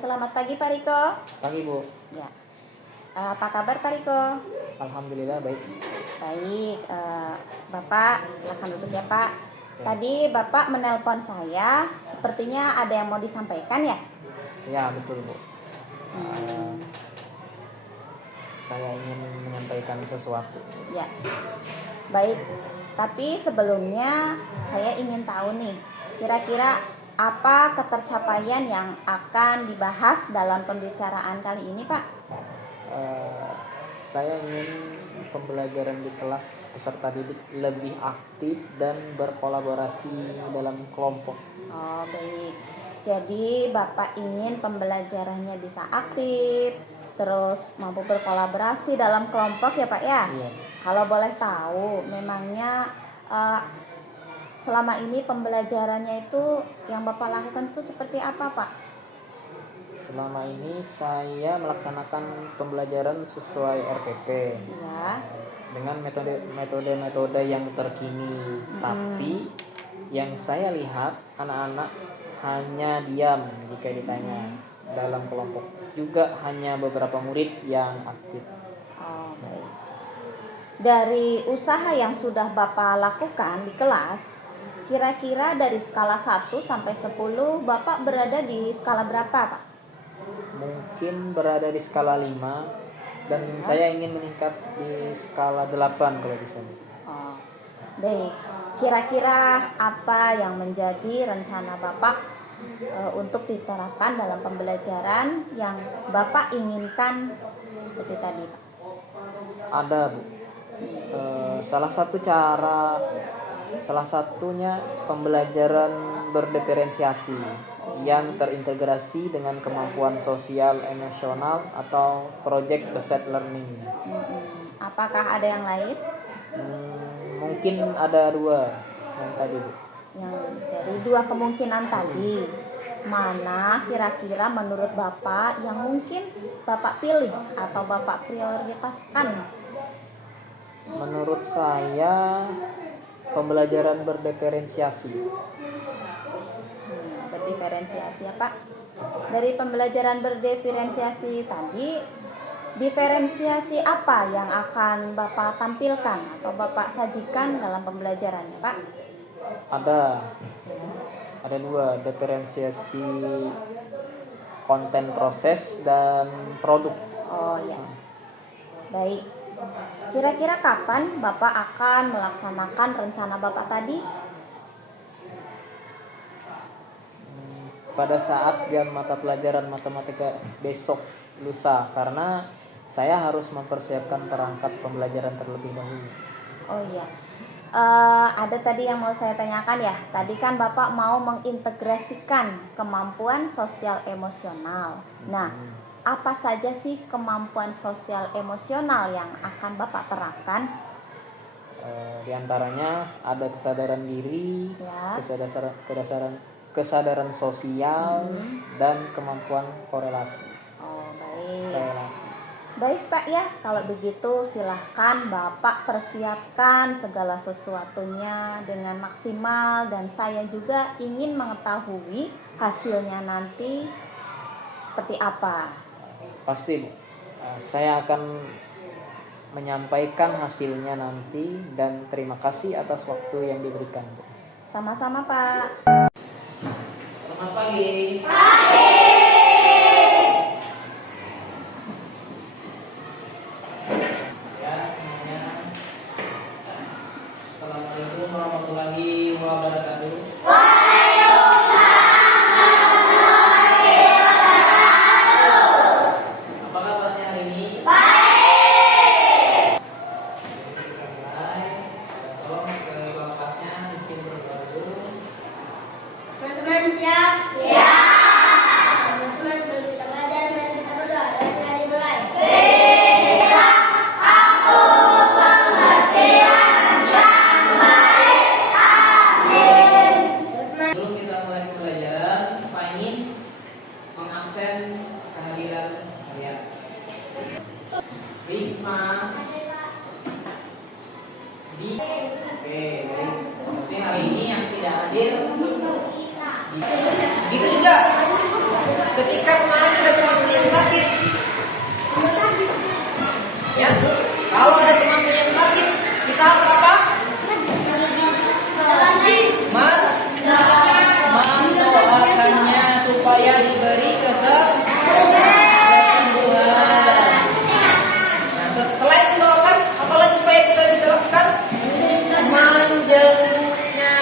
selamat pagi Pak Riko. Pagi Bu. Ya. Apa kabar Pak Riko? Alhamdulillah baik. Baik. Bapak silakan duduk ya Pak. Ya. Tadi Bapak menelpon saya, sepertinya ada yang mau disampaikan ya? Ya betul Bu. Saya ingin menyampaikan sesuatu. Ya. Baik. Tapi sebelumnya saya ingin tahu nih, kira-kira apa ketercapaian yang akan dibahas dalam pembicaraan kali ini Pak? Saya ingin pembelajaran di kelas peserta didik lebih aktif dan berkolaborasi dalam kelompok. Oh baik, jadi Bapak ingin pembelajarannya bisa aktif, terus mampu berkolaborasi dalam kelompok ya Pak ya? Iya. Kalau boleh tahu, memangnya selama ini pembelajarannya itu yang Bapak lakukan itu seperti apa Pak? Selama ini saya melaksanakan pembelajaran sesuai RPP. Ya. Dengan metode yang terkini. Tapi yang saya lihat anak-anak hanya diam jika ditanya. Dalam kelompok juga hanya beberapa murid yang aktif. Oh, baik. Dari usaha yang sudah Bapak lakukan di kelas, kira-kira dari skala 1 sampai 10 Bapak berada di skala berapa Pak? Mungkin berada di skala 5 dan saya ingin meningkat di skala 8 kalau bisa. Oh, baik. Kira-kira apa yang menjadi rencana Bapak untuk diterapkan dalam pembelajaran yang Bapak inginkan seperti tadi Pak? Ada Bu. Salah satunya pembelajaran berdiferensiasi yang terintegrasi dengan kemampuan sosial emosional atau project based learning. Apakah ada yang lain? Mungkin ada 2 yang tadi Bu. Yang dari 2 kemungkinan tadi, mana kira-kira menurut Bapak yang mungkin Bapak pilih atau Bapak prioritaskan? Menurut saya pembelajaran berdiferensiasi. Berdiferensiasi ya Pak. Dari pembelajaran berdiferensiasi tadi, diferensiasi apa yang akan Bapak tampilkan atau Bapak sajikan dalam pembelajarannya Pak? Ada 2, diferensiasi konten proses dan produk. Oh ya. Baik. Kira-kira kapan Bapak akan melaksanakan rencana Bapak tadi? Pada saat jam mata pelajaran matematika besok lusa, karena saya harus mempersiapkan perangkat pembelajaran terlebih dahulu. Oh iya, ada tadi yang mau saya tanyakan ya. Tadi kan Bapak mau mengintegrasikan kemampuan sosial emosional. Nah, apa saja sih kemampuan sosial emosional yang akan Bapak terapkan? Di antaranya ada kesadaran diri, Ya. kesadaran sosial, dan kemampuan korelasi. Oh baik. Korelasi. Baik Pak ya, kalau begitu silahkan Bapak persiapkan segala sesuatunya dengan maksimal, dan saya juga ingin mengetahui hasilnya nanti seperti apa. Pasti Bu. Saya akan menyampaikan hasilnya nanti dan terima kasih atas waktu yang diberikan Bu. Sama-sama Pak. Selamat pagi. Ya semuanya. Assalamualaikum warahmatullahi wabarakatuh. Apa kabarnya hari ini? Baik. Kita mulai. Tolong ke ruang kelasnya mungkin berdoa dulu. Teman-teman siap? Siap. Teman-teman sebelum kita belajar, mari kita berdoa dan kita dimulai. Berilah aku pengertian yang baik. Amin. Sebelum kita mulai pembelajaran, Pak ingin mengabsen kehadiran kalian. Risma. Oke, baik. Berarti hari ini yang tidak hadir. Bisa juga. Ketika kemarin sakit. Ya, kalau ada teman yang sakit, kita harus apa? Mendoakannya supaya diberi kesembuhan. Nah, selain mendoakan, apalagi supaya kita bisa lakukan? Menjenguknya.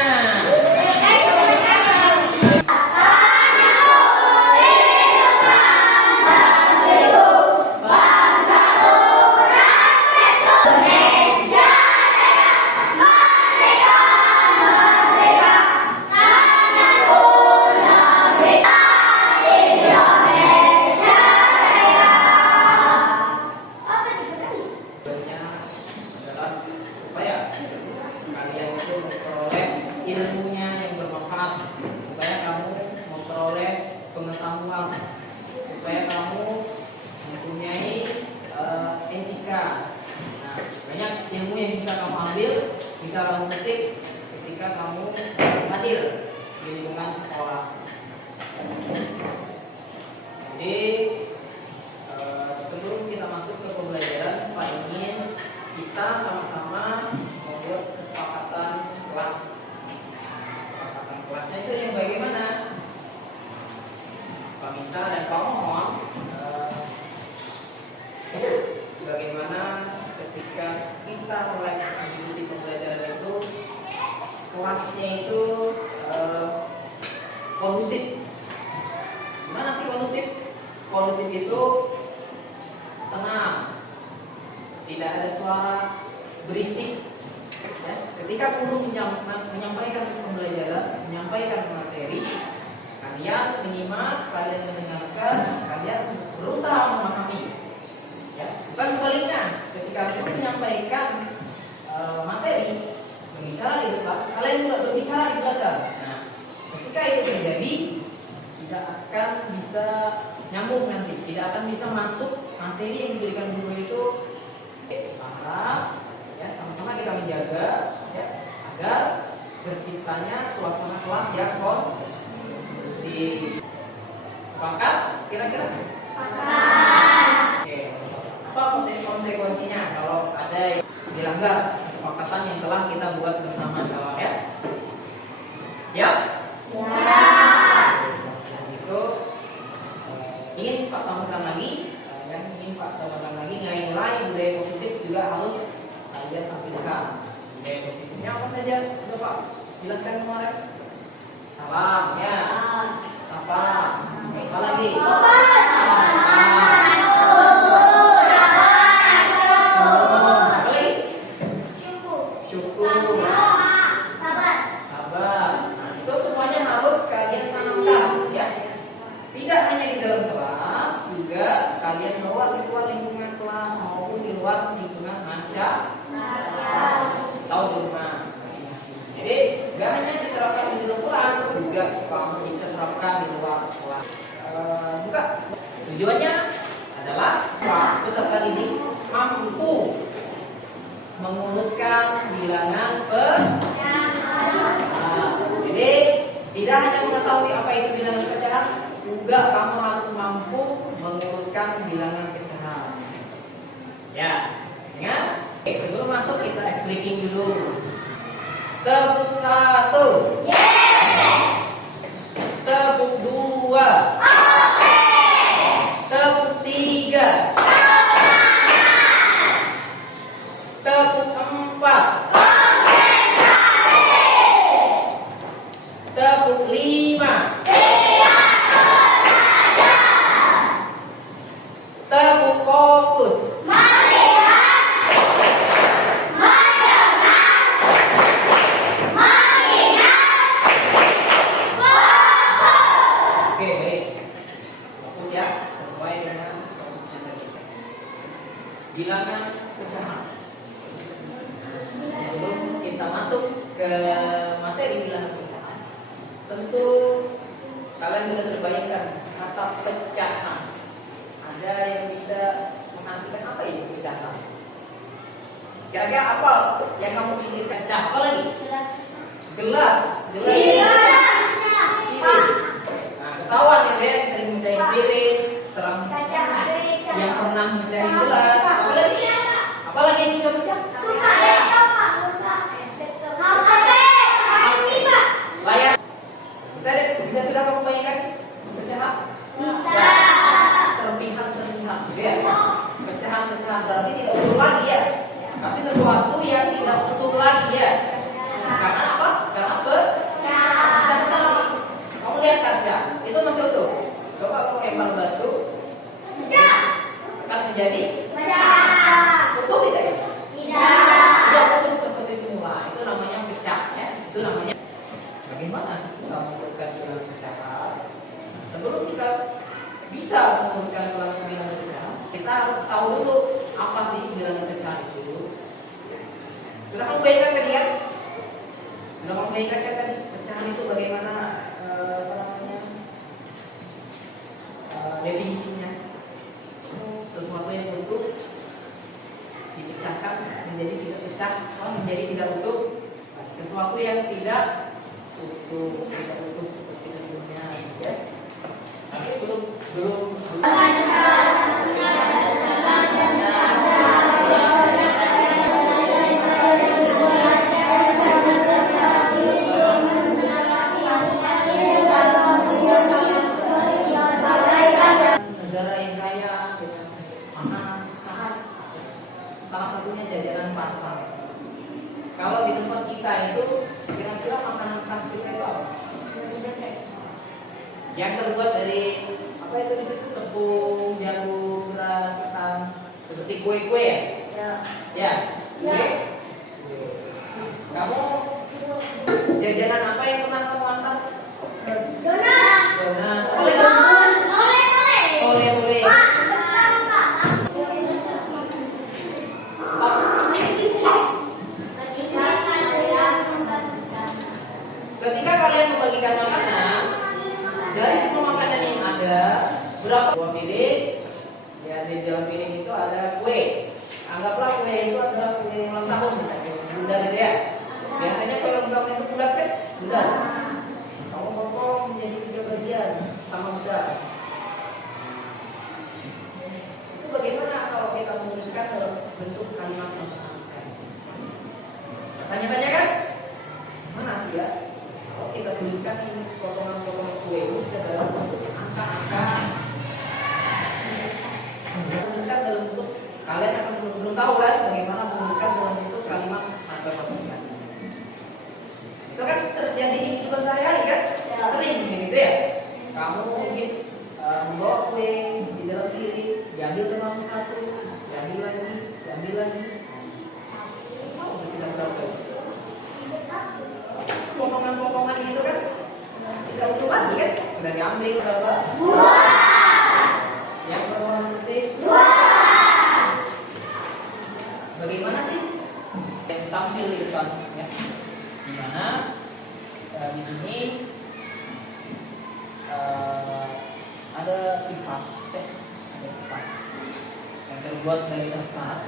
Adalah supaya kalian itu memperoleh ilmunya yang bermanfaat, supaya kamu memperoleh pengetahuan, supaya kamu mempunyai etika. Nah, banyak ilmu yang bisa kamu ambil, bisa kamu petik ketika kamu hadir di lingkungan sekolah. Jadi sebelum kita masuk ke pembelajaran, Pak ingin kita sama-sama membuat kesepakatan kelas. Kesepakatan kelasnya itu yang bagaimana? Pak Minta dan Pak Mohon bagaimana ketika kita mulai mengikuti pembelajaran itu, kelasnya itu kondusif. Gimana sih kondusif? Kondusif itu tenang, tidak ada suara berisik. Ya, ketika guru menyampaikan pembelajaran, menyampaikan materi, kalian menyimak, kalian mendengarkan, kalian berusaha memahami. Ya, bukan sebaliknya. Ketika guru menyampaikan materi, berbicara di depan, kalian juga berbicara di belakang. Nah, ketika itu terjadi, tidak akan bisa nyambung nanti, tidak akan bisa masuk materi yang diberikan guru itu. Harap ya sama-sama kita menjaga ya, agar terciptanya suasana kelas yang kondusif. Sepakat? Kira-kira? Oke. Apa konsekuensinya kalau ada yang dilanggar kesepakatan yang telah kita buat bersama kawan ya? Siap? Itu ingin Pak tambahkan lagi, yang ingin Pak tambahkan lagi nilai budaya positif juga harus kalian tampilkan. Budaya positifnya apa saja? Sudah Pak jelaskan kemarin. Salam ya, sapa, apa lagi? Apa lagi? Syukur. Sabar. Nah, itu semuanya harus kalian tanamkan ya. Tidak hanya di dalam kelas, juga kalian bawa di luar lingkungan kelas maupun di luar lingkungan masyarakat atau di rumah masing-masing. Jadi nggak hanya diterapkan di dalam kelas, juga kamu bisa terapkan di luar kelas. Juga tujuannya adalah peserta didik mampu mengurutkan bilangan jadi tidak hanya mengetahui apa itu bilangan pecahan, juga kamu harus mampu mengurutkan bilangan pecahan. Ya, ingat? Oke, sebelum masuk kita explaining dulu. Tepuk 1. Yes. Tepuk 2. Tepuk 3. Tepuk 4. Tepuk 5. Tepuk fokus. Oke, baik. Fokus ya, sesuai dengan fokusnya tadi. Bilangan pecahan. Sebelum kita masuk ke materi bilangan pecahan, tentu kalian sudah terbayangkan kata pecahan. Ada yang bisa mengartikan apa itu pecahan? Kira-kira apa yang kamu pikirkan? Pecah apa lagi? Gelas. Piring. Nah, ketahuan ya, sering mecahin piring, serang pernah mencari gelas, apalagi yang sudah pecah. Layar bisa sudah kamu bayangkan pecahan? Bisa. Serpihan gitu ya. Pecahan berarti tidak utuh lagi ya. Tapi sesuatu yang tidak utuh lagi ya. Karena apa? Karena pecah. Kamu lihat kaca, itu masih utuh. Coba kamu lempar batu, akan menjadi utuh tidak ya? Tidak utuh seperti semula. Itu namanya pecah ya. Itu namanya. Bagaimana sih kita mengukurkan bilangan pecahan? Sebelum kita bisa mengukurkan bilangan pecahan, kita harus tahu dulu apa sih bilangan pecahan itu. Sudah kamu bayangkan tadi ya? Sudah kamu bayangkan tadi pecahan itu bagaimana apa namanya definisinya? Sesuatu yang utuh dipecahkan menjadi tidak pecah, menjadi tidak utuh. Sesuatu yang tidak utuh seperti sebelumnya ya. Tapi belum negara yang kaya dengan makanan khas, salah satunya jajanan pasar. Kalau di tempat kita itu kira-kira makanan khas kita itu apa? Yang terbuat dari apa itu di situ, tepung, jagung, beras, ketan, seperti kue-kue ya? Ya. Kue. Kamu jajanan apa yang pernah kamu antar? Donat. Oleh. Ketika kalian membagikan makanan, dari 10 makanan yang ada, berapa? 2 piring. Ya, di dalam piring itu ada kue. Anggaplah kue itu adalah kue ulang tahun misalnya, bulat gitu ya. Biasanya kue ulang tahun itu bulat kan? Bulat. Kamu potong menjadi 3 bagian sama besar. Itu bagaimana kalau kita menuliskan dalam bentuk kalimat makanan? Tanya-tanya kan? Mana sih ya? Kalau kita tuliskan ini potongan-potongan kue itu adalah bentuk angka-angka. Kita tuliskan dalam bentuk, kalian akan belum tahu kan bagaimana menuliskan dalam bentuk kalimat angka-angka. Itu kan terjadi di kehidupan sehari-hari kan? Sering gitu ya. Kamu mungkin membawa kue di dalam piring, diambil teman satu, diambil lagi. Mau disilang berapa? Potongan-potongan itu kan tidak utuh lagi kan? Sudah diambil berapa? 2. Yang potongan putih 2. Bagaimana sih yang tampil di depan ya? Dimana di sini ada kipas ya? Ada kipas yang terbuat dari kertas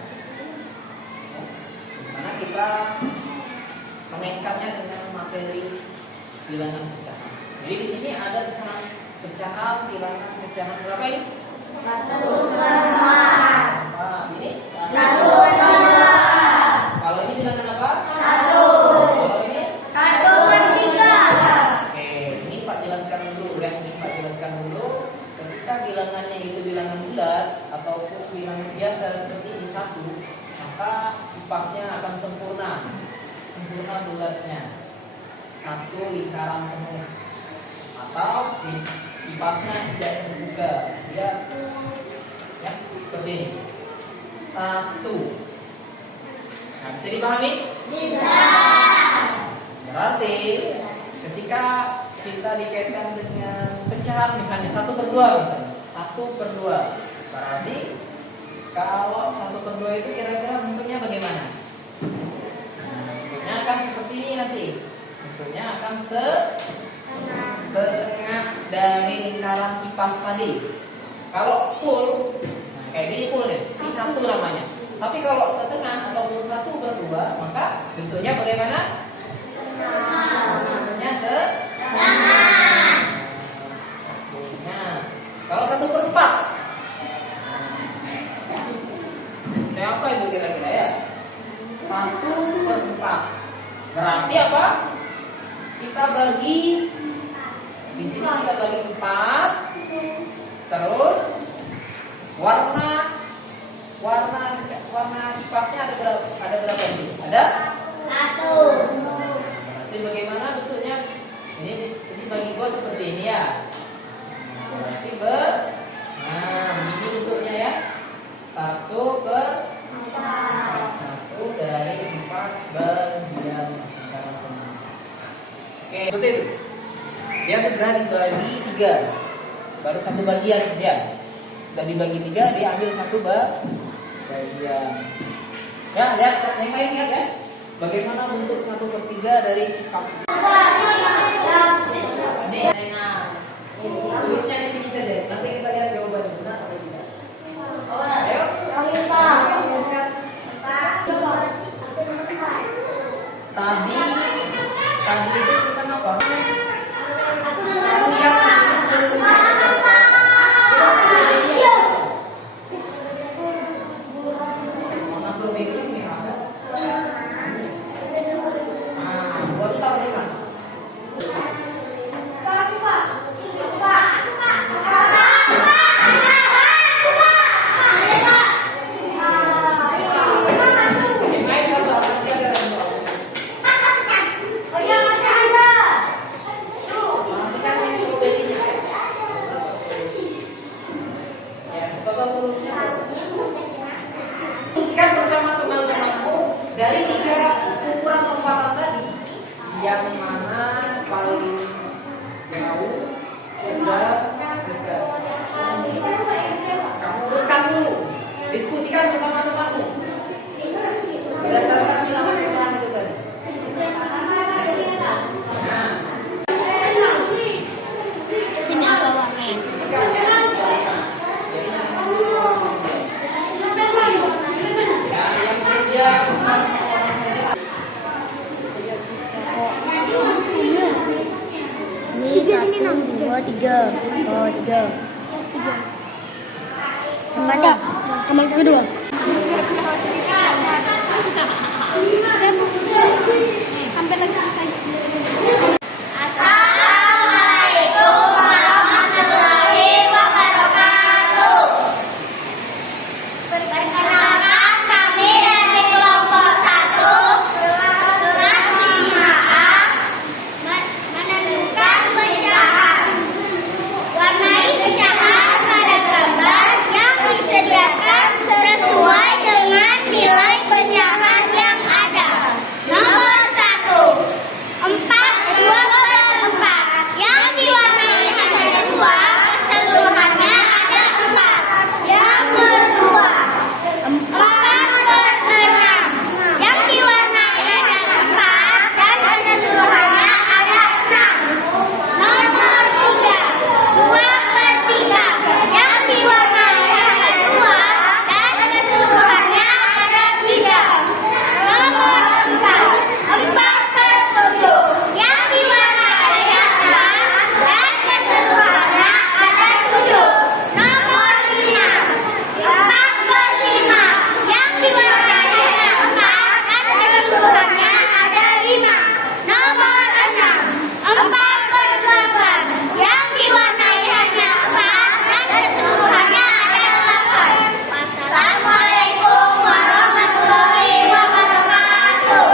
ya? Dimana kita mengaitkannya dengan materi bilangan pecahan. Jadi di sini ada pecahan bilangan berapa ini? 1/2. Ini 1/2. kalau ini bilangan apa? 1. Kalau ini 1/3. oke, ini Pak jelaskan dulu ya. Ketika bilangannya itu bilangan bulat ataupun bilangan biasa seperti ini 1, maka kipasnya akan sempurna bulatnya, 1 lingkaran penuh, atau kipasnya tidak terbuka, dia ya seperti ini 1. Nah, bisa dipahami? Bisa. Berarti ketika kita dikaitkan dengan pecahan misalnya 1/2 misalnya 1/2, berarti kalau 1/2 itu kira-kira bentuknya bagaimana? Bentuknya akan seperti ini nanti. Bentuknya akan setengah dari lingkaran kipas tadi. Kalau full, nah kayak gini full nih, ini 1 namanya. Tapi kalau setengah ataupun 1/2, maka bentuknya bagaimana? Bentuknya setengah. Kalau 1/4, 1/4. Berarti apa? Kita bagi di sini kita bagi 4. Terus warna kipasnya ada berapa? Ada berapa ini? Ada 1. Berarti bagaimana bentuknya? Ini bagi gua seperti ini ya. Berarti begini bentuknya ya. 1/4. 1 dari 4 bagian. Oke, seperti itu. Dia segera dibagi 3. Baru 1 bagian ya. Sudah dibagi 3, dia ambil 1 bagian. Ya, lihat yang lain ya. Bagaimana bentuk 1/3 dari kipas? Ini, tulisnya di sini saja. Nanti kita lihat jawabannya benar atau tidak. Ayo. Tadi itu kita apa? Warna strawberry ini ada. Buat kita bagaimana? Yang lain kalau masih ada yang mau. Perhatikan yang strawberry-nya. Ya, total solusinya. Tuliskan bersama teman-temanmu dari 3 ukuran lompatan tadi yang mana paling jauh sudah dekat. Kamu urutkan dulu, diskusikan bersama temanmu berdasarkan bilangan ukuran itu tadi. Nah, Sini apa warna? diskusikan ya. Ya, yang kerja benar orang saja. Ini 1, 2, 3. Oh, 3. Sama nih. Kembali ke kedua. Sampai lagi selesai. Assalamualaikum warahmatullahi wabarakatuh. Perkenalkan kami dari kelompok 1 kelas 5A menentukan pecahan. Warnai pecahan pada gambar yang disediakan sesuai dengan nilai pecahan yang ada. Nomor 1, 4 2/4 yang diwarnai hanya 2, keseluruhannya ada 4. Yang kedua, 4/6 yang diwarnai ada 4 dan keseluruhannya ada 6. Nomor 3, 2/3 yang diwarnai hanya 2 dan keseluruhannya ada 3. Nomor 4, 4/7 yang diwarnai hanya 6 dan keseluruhannya ada 7. Nomor 5, 4/5 yang diwarnai hanya 4 dan keseluruhannya ada 5. Nomor 6, 4/8 yang diwarnai hanya 4 dan keseluruhannya ada 8. Wassalamualaikum warahmatullahi wabarakatuh.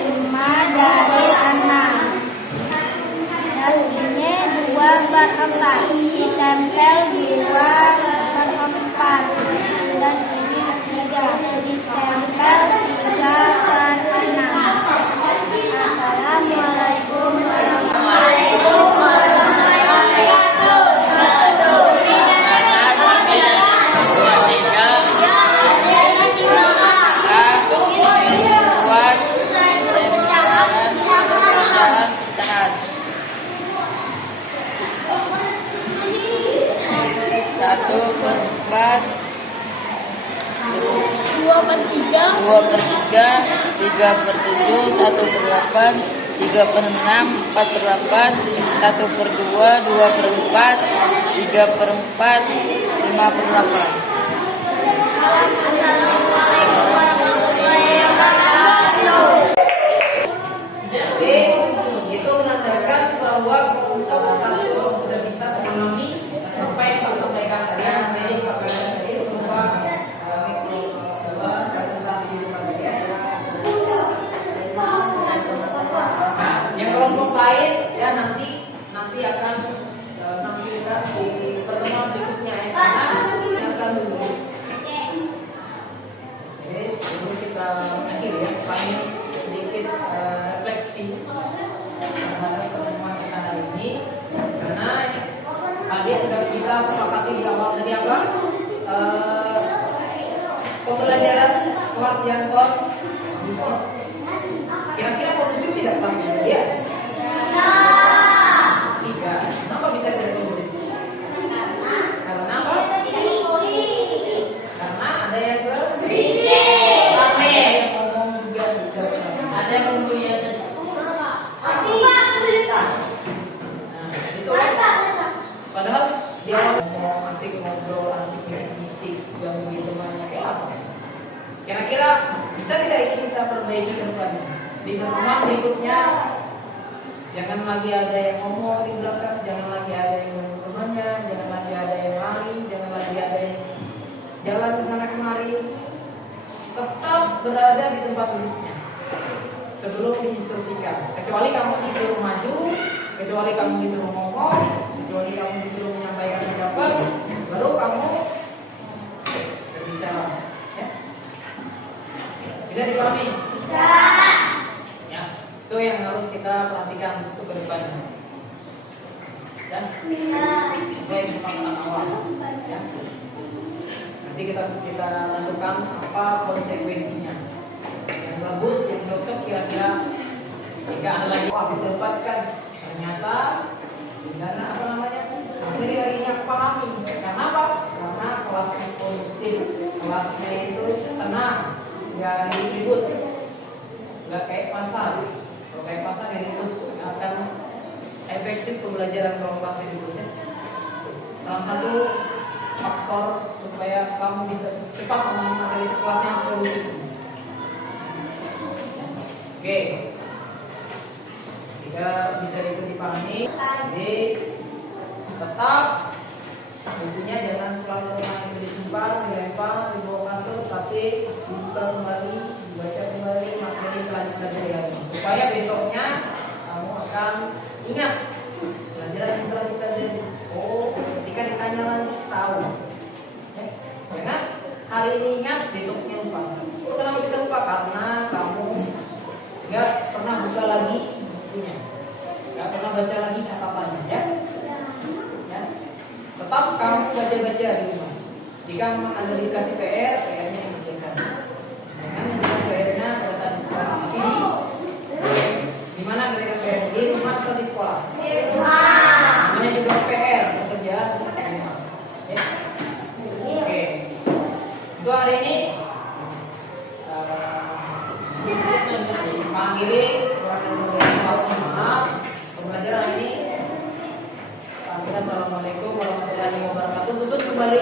Lima dari 6. Daunnya 2/4. Ditempel 2/4. Dan ini 3. Ditempel 3/6. Assalamualaikum warahmatullahi Pecahan 1/4 2/3, 3/7, 1/8, 3/6, 4/8, 1/2, 2/4, 3/4, 5/8. Assalamualaikum warahmatullahi wabarakatuh. Jadi itu menandakan bahwa satu sudah bisa memahami apa yang Pak sampaikan tadi. Jadi Pak tadi berupa presentasi ya. Nah, yang kelompok lain ya nanti akan nanti kita di pertemuan berikutnya ya. Karena akan dulu. Jadi sebelum kita akhir ya, paling sedikit refleksi terhadap pertemuan kita hari ini, karena tadi sudah kita sepakati di awal tadi apa, pembelajaran kelas yang kondusif. Kira-kira kondusif tidak kelas ini ya? Tidak. Kenapa bisa tidak kondusif? Karena apa? Karena ada yang berisik, ada yang ngomong juga, ada yang mempunyai. Nah, itu kan. Padahal dia mau asik ngobrol, asik bisik-bisik, yang begitu banyak ya apa? Kira-kira bisa tidak ini kita perbaiki ke depannya? Di pertemuan berikutnya jangan lagi ada yang ngomong di belakang, jangan lagi ada yang ngomong temannya, jangan lagi ada yang lari, jangan lagi ada yang jalan ke sana kemari. Tetap berada di tempat duduknya sebelum diinstruksikan. Kecuali kamu disuruh maju, kecuali kamu disuruh ngomong, kecuali kamu disuruh menyampaikan pendapat, baru kamu berbicara. Ya? Tidak dipahami? Bisa. Ya, itu yang harus kita perhatikan untuk ke depannya. Dan sesuai dengan pemahaman awal. Ya. Nanti kita tentukan apa konsekuensinya. Yang bagus, yang cocok kira-kira jika ada lagi aku dapatkan ternyata karena apa namanya materi hari ini aku pahami. Karena apa? Karena kelasnya kondusif, kelasnya itu tenang, nggak ribut, nggak kayak pasar. Kalau kayak pasar ya itu akan efektif pembelajaran kalau kelas berikutnya. Salah satu faktor supaya kamu bisa cepat memahami materi kelasnya yang kondusif. Oke, jika bisa itu dipahami, jadi tetap tentunya jangan selalu main disimpan, dilempar, dibawa kasur, tapi dibuka kembali, dibaca kembali materi yang telah dipelajari hari ini. Supaya besoknya kamu akan ingat pelajaran yang telah dipelajari. Oh, ketika ditanya lagi tahu. Jangan hari ini ingat, besoknya lupa. Oh, kenapa bisa lupa? Karena kamu nggak pernah buka lagi bukunya, nggak pernah baca lagi catatannya, ya. Tetap kamu baca-baca di rumah. Jika memang ada dikasih PR, PR-nya yang dikerjakan. Jangan memberikan PR-nya pada saat di sekolah. Tapi di mana memberikan PR? Di rumah atau di sekolah? Di rumah. Namanya juga PR, pekerjaan untuk di rumah. Ya. Oke. Untuk hari ini mengakhiri maaf pembelajaran ini. Assalamualaikum warahmatullahi wabarakatuh. Susut kembali.